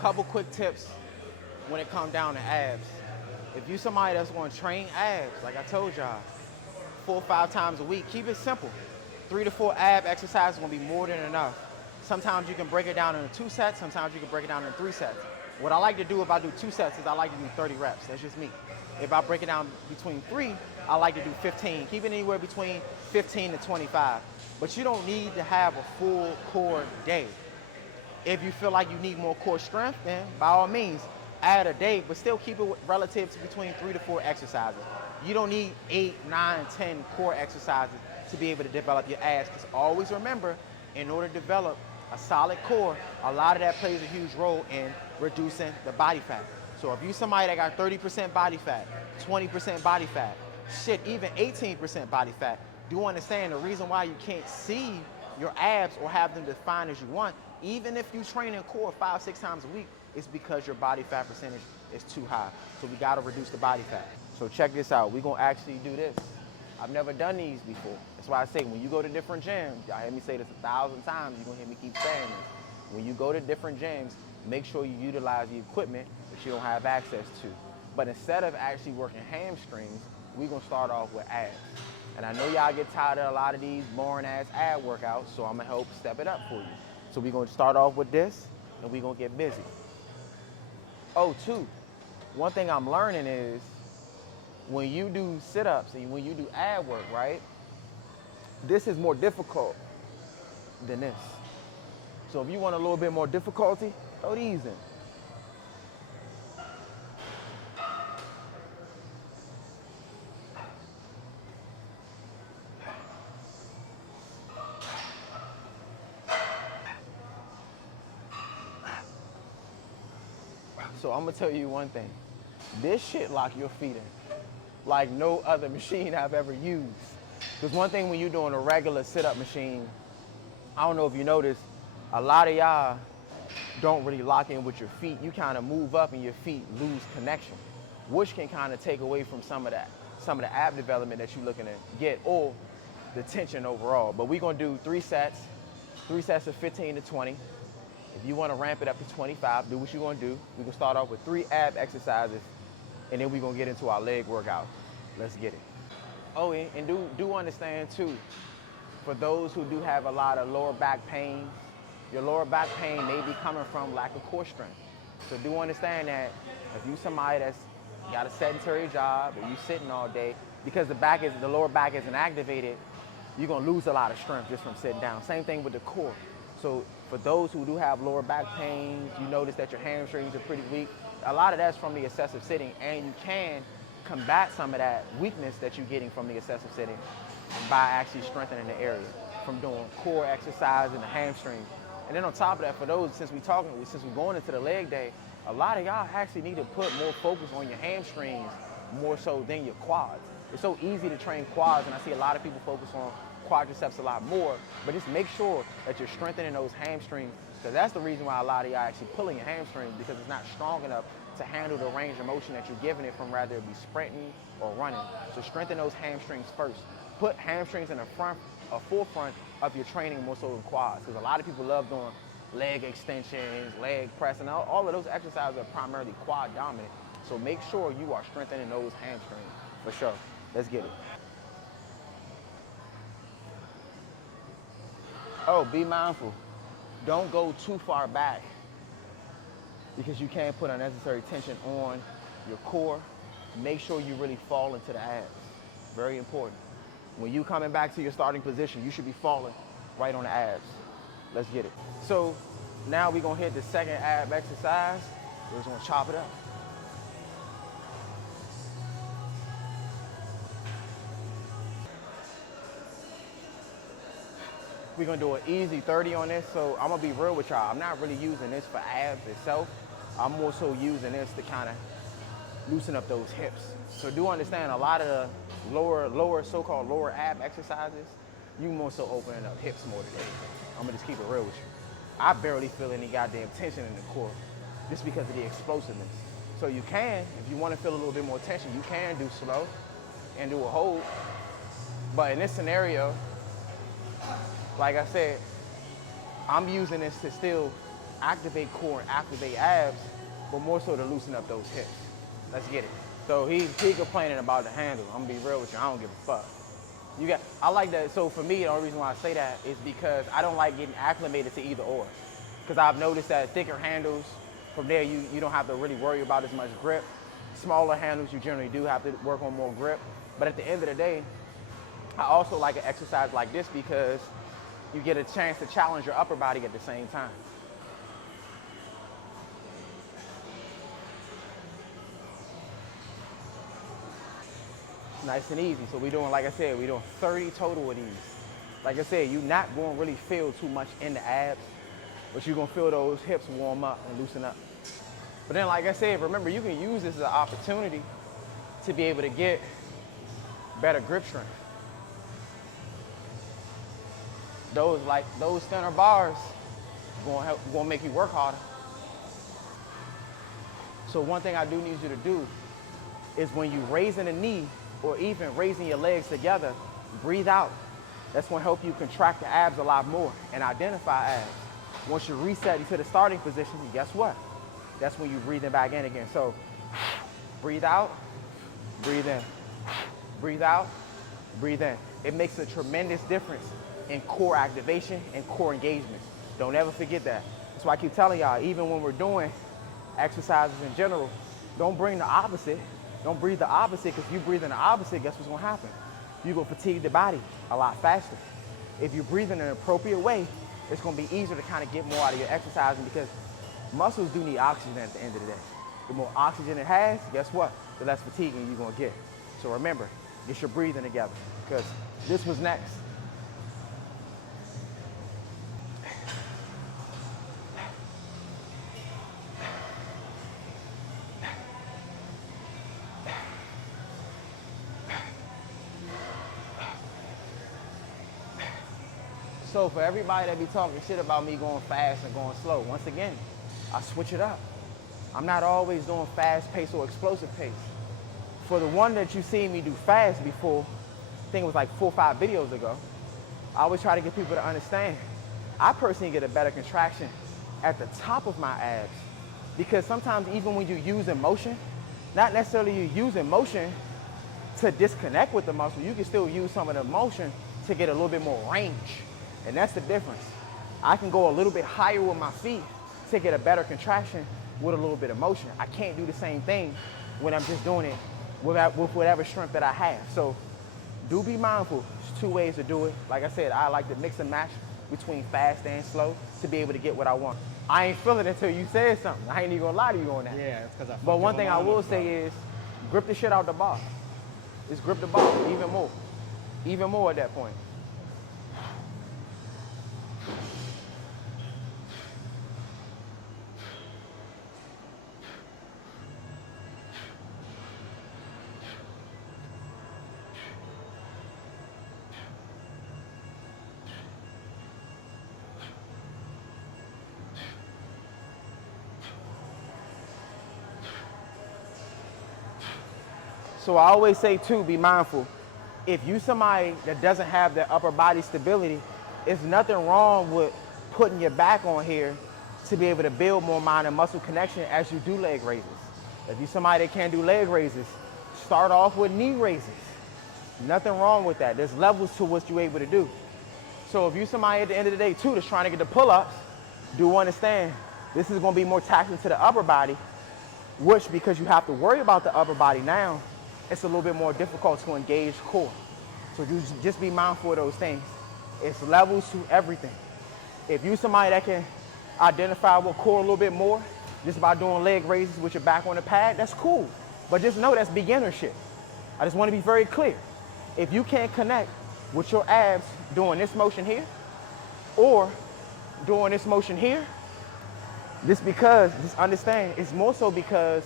Couple quick tips when it comes down to abs. If you somebody that's going to train abs, like I told y'all, 4 or 5 times a week, keep it simple. 3 to 4 ab exercises is going to be more than enough. Sometimes you can break it down into 2 sets. Sometimes you can break it down into 3 sets. What I like to do if I do 2 sets is I like to do 30 reps. That's just me. If I break it down between 3, I like to do 15. Keep it anywhere between 15 to 25. But you don't need to have a full core day. If you feel like you need more core strength, then by all means, add a day, but still keep it relative to between 3 to 4 exercises. You don't need 8, 9, 10 core exercises to be able to develop your abs. Because always remember, in order to develop a solid core, a lot of that plays a huge role in reducing the body fat. So if you somebody that got 30% body fat, 20% body fat, shit, even 18% body fat, do understand the reason why you can't see your abs or have them defined as you want, even if you train in core 5, 6 times a week, it's because your body fat percentage is too high. So we gotta reduce the body fat. So check this out, we're gonna actually do this. I've never done these before. That's why I say when you go to different gyms, y'all hear me say this 1,000 times, you're gonna hear me keep saying this. When you go to different gyms, make sure you utilize the equipment that you don't have access to. But instead of actually working hamstrings, we're gonna start off with abs. And I know y'all get tired of a lot of these boring ass ab workouts, so I'm gonna help step it up for you. So we're gonna start off with this, and we're gonna get busy. Oh, two, one thing I'm learning is when you do sit-ups and when you do ab work, right, this is more difficult than this. So if you want a little bit more difficulty, throw these in. So I'm gonna tell you one thing. This shit lock your feet in like no other machine I've ever used. Because one thing when you're doing a regular sit-up machine, I don't know if you noticed, a lot of y'all don't really lock in with your feet. You kind of move up and your feet lose connection, which can kind of take away from some of the ab development that you're looking to get or the tension overall. But we're gonna do 3 sets of 15 to 20. If you want to ramp it up to 25, do what you're gonna do. We're gonna start off with 3 ab exercises, and then we're gonna get into our leg workout. Let's get it. Oh, and do understand too, for those who do have a lot of lower back pain, your lower back pain may be coming from lack of core strength. So do understand that if you somebody that's got a sedentary job or you sitting all day, because the lower back isn't activated, you're gonna lose a lot of strength just from sitting down. Same thing with the core. So for those who do have lower back pains, you notice that your hamstrings are pretty weak, a lot of that's from the excessive sitting, and you can combat some of that weakness that you're getting from the excessive sitting by actually strengthening the area from doing core exercise in the hamstrings. And then on top of that, for those, since we're going into the leg day, a lot of y'all actually need to put more focus on your hamstrings more so than your quads. It's so easy to train quads, and I see a lot of people focus on quadriceps a lot more, but just make sure that you're strengthening those hamstrings, because that's the reason why a lot of y'all actually pulling your hamstrings, because it's not strong enough to handle the range of motion that you're giving it from, rather it be sprinting or running. So strengthen those hamstrings first. Put hamstrings in the forefront of your training more so than quads, because a lot of people love doing leg extensions, leg press, and all of those exercises are primarily quad dominant. So make sure you are strengthening those hamstrings for sure. Let's get it. Oh, be mindful. Don't go too far back because you can't put unnecessary tension on your core. Make sure you really fall into the abs. Very important. When you coming back to your starting position, you should be falling right on the abs. Let's get it. So now we're gonna hit the second ab exercise. We're just gonna chop it up. We're gonna do an easy 30 on this. So I'm gonna be real with y'all. I'm not really using this for abs itself. I'm more so using this to kind of loosen up those hips. So do understand a lot of the lower so-called lower ab exercises, you more so opening up hips more than anything. I'm gonna just keep it real with you. I barely feel any goddamn tension in the core just because of the explosiveness. So you can, if you want to feel a little bit more tension, you can do slow and do a hold. But in this scenario, like I said, I'm using this to still activate core and activate abs, but more so to loosen up those hips. Let's get it. So he complaining about the handle. I'm gonna be real with you, I don't give a fuck. I like that. So for me, the only reason why I say that is because I don't like getting acclimated to either or. Because I've noticed that thicker handles, from there you don't have to really worry about as much grip. Smaller handles, you generally do have to work on more grip. But at the end of the day, I also like an exercise like this because you get a chance to challenge your upper body at the same time. Nice and easy. So we're doing, like I said, we're doing 30 total of these. Like I said, you're not going to really feel too much in the abs, but you're going to feel those hips warm up and loosen up. But then, like I said, remember, you can use this as an opportunity to be able to get better grip strength. Those thinner bars gonna make you work harder. So one thing I do need you to do is when you raising a knee or even raising your legs together, breathe out. That's gonna help you contract the abs a lot more and identify abs. Once you reset into the starting position, guess what? That's when you're breathing back in again. So breathe out, breathe in. Breathe out, breathe in. It makes a tremendous difference in core activation and core engagement. Don't ever forget that. That's why I keep telling y'all, even when we're doing exercises in general, don't bring the opposite. Don't breathe the opposite, because if you breathe in the opposite, guess what's gonna happen? You're gonna fatigue the body a lot faster. If you breathe in an appropriate way, it's gonna be easier to kind of get more out of your exercising, because muscles do need oxygen at the end of the day. The more oxygen it has, guess what? The less fatiguing you're gonna get. So remember, get your breathing together, because this was next. So for everybody that be talking shit about me going fast and going slow, once again, I switch it up. I'm not always doing fast pace or explosive pace. For the one that you seen me do fast before, I think it was like 4 or 5 videos ago, I always try to get people to understand, I personally get a better contraction at the top of my abs, because sometimes even when you use motion, not necessarily you using motion to disconnect with the muscle, you can still use some of the motion to get a little bit more range. And that's the difference. I can go a little bit higher with my feet to get a better contraction with a little bit of motion. I can't do the same thing when I'm just doing it with whatever strength that I have. So do be mindful. There's 2 ways to do it. Like I said, I like to mix and match between fast and slow to be able to get what I want. I ain't feeling it until you said something. I ain't even gonna lie to you on that. Yeah, it's because I. But one thing I will say is, grip the shit out the bar. Just grip the bar even more at that point. So I always say too, be mindful. If you somebody that doesn't have the upper body stability, there's nothing wrong with putting your back on here to be able to build more mind and muscle connection as you do leg raises. If you somebody that can't do leg raises, start off with knee raises. Nothing wrong with that. There's levels to what you're able to do. So if you somebody at the end of the day too that's trying to get the pull-ups, do understand this is gonna be more taxing to the upper body, which, because you have to worry about the upper body now, it's a little bit more difficult to engage core. So you just be mindful of those things. It's levels to everything. If you somebody that can identify with core a little bit more, just by doing leg raises with your back on the pad, that's cool. But just know that's beginner shit. I just want to be very clear. If you can't connect with your abs doing this motion here, or doing this motion here, just understand, it's more so because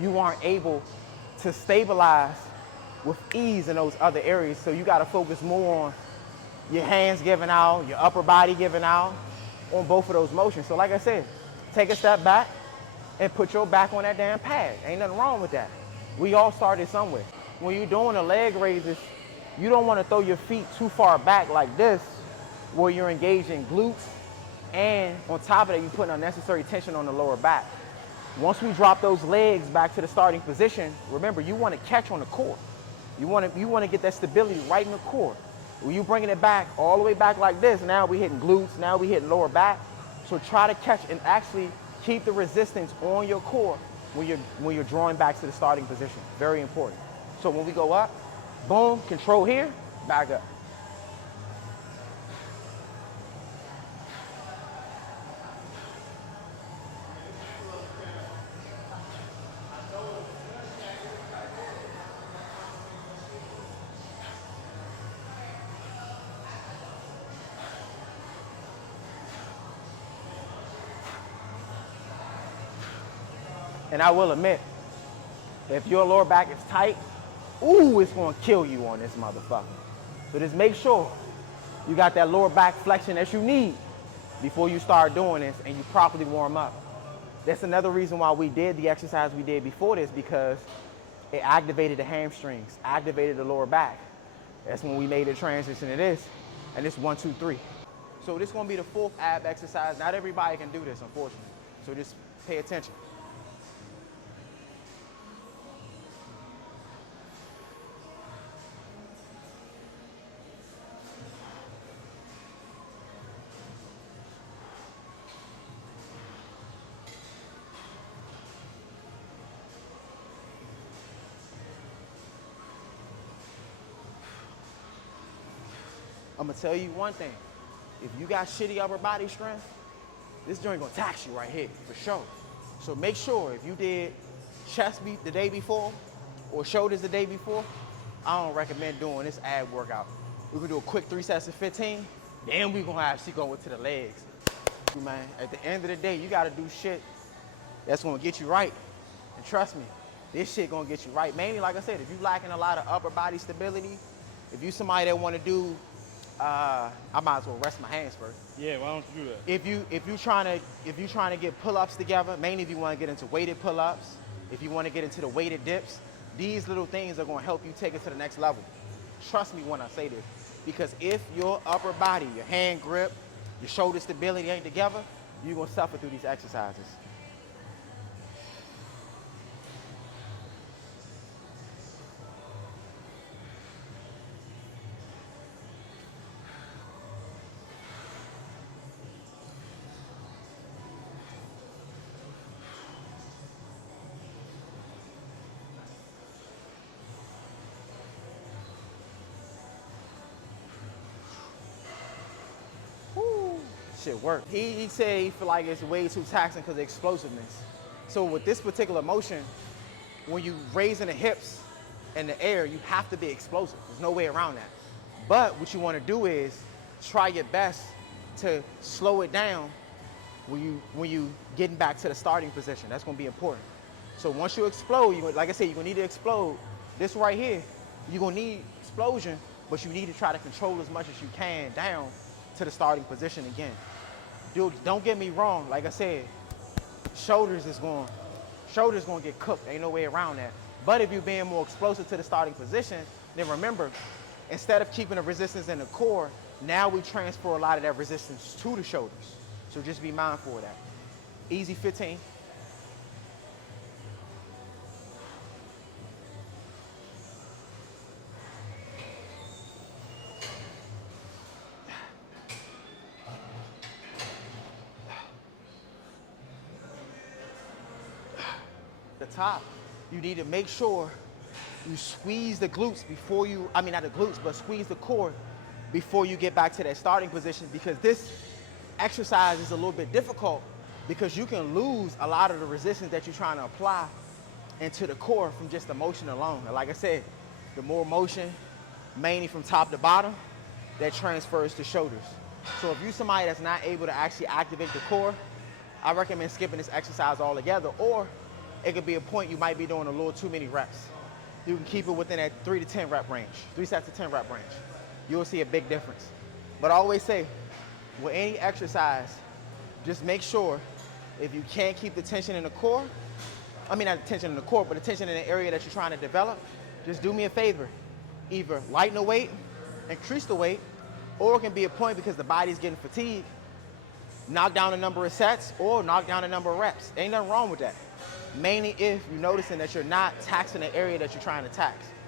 you aren't able to stabilize with ease in those other areas. So you got to focus more on your hands giving out, your upper body giving out on both of those motions. So like I said, take a step back and put your back on that damn pad. Ain't nothing wrong with that. We all started somewhere. When you're doing the leg raises, you don't want to throw your feet too far back like this, where you're engaging glutes And on top of that, you're putting unnecessary tension on the lower back. Once we drop those legs back to the starting position, remember, you want to catch on the core. You want to get that stability right in the core. When you bringing it back, all the way back like this, now we hitting glutes, now we hitting lower back. So try to catch and actually keep the resistance on your core when you're drawing back to the starting position. Very important. So when we go up, boom, control here, back up. And I will admit, if your lower back is tight, ooh, it's gonna kill you on this motherfucker. So just make sure you got that lower back flexion that you need before you start doing this and you properly warm up. That's another reason why we did the exercise we did before this, because it activated the hamstrings, activated the lower back. That's when we made the transition to this, and it's 1, 2, 3. So this is gonna be the 4th ab exercise. Not everybody can do this, unfortunately. So just pay attention. I'm gonna tell you one thing. If you got shitty upper body strength, this joint gonna tax you right here, for sure. So make sure if you did chest the day before or shoulders the day before, I don't recommend doing this ab workout. We're gonna do a quick 3 sets of 15, then we're gonna actually go into the legs. Man, at the end of the day, you gotta do shit that's gonna get you right. And trust me, this shit gonna get you right. Mainly, like I said, if you lacking a lot of upper body stability, if you somebody that wanna do, I might as well rest my hands first. Yeah, why don't you do that? If you trying to get pull-ups together, mainly if you want to get into weighted pull-ups, if you want to get into the weighted dips, these little things are going to help you take it to the next level. Trust me when I say this, because if your upper body, your hand grip, your shoulder stability ain't together, you're going to suffer through these exercises. Shit work. He said he feel like it's way too taxing because of explosiveness. So with this particular motion, when you raising the hips in the air, you have to be explosive. There's no way around that. But what you want to do is try your best to slow it down when you getting back to the starting position. That's going to be important. So once you explode, like I said, you're going to need to explode. This right here, you're going to need explosion, but you need to try to control as much as you can down to the starting position again. Dude, don't get me wrong. Like I said, shoulders going to get cooked. Ain't no way around that. But if you're being more explosive to the starting position, then remember, instead of keeping the resistance in the core, now we transfer a lot of that resistance to the shoulders. So just be mindful of that. Easy 15. The top, you need to make sure you squeeze the glutes before you, not the glutes, but squeeze the core before you get back to that starting position, because this exercise is a little bit difficult because you can lose a lot of the resistance that you're trying to apply into the core from just the motion alone. And like I said, the more motion, mainly from top to bottom, that transfers to shoulders. So if you're somebody that's not able to actually activate the core, I recommend skipping this exercise altogether, or it could be a point you might be doing a little too many reps. You can keep it within that 3 to 10 rep range, 3 sets to 10 rep range. You'll see a big difference. But I always say, with any exercise, just make sure if you can't keep the tension in the core, not the tension in the core, but the tension in the area that you're trying to develop, just do me a favor. Either lighten the weight, increase the weight, or it can be a point because the body's getting fatigued, knock down the number of sets or knock down the number of reps. Ain't nothing wrong with that. Mainly if you're noticing that you're not taxing the area that you're trying to tax.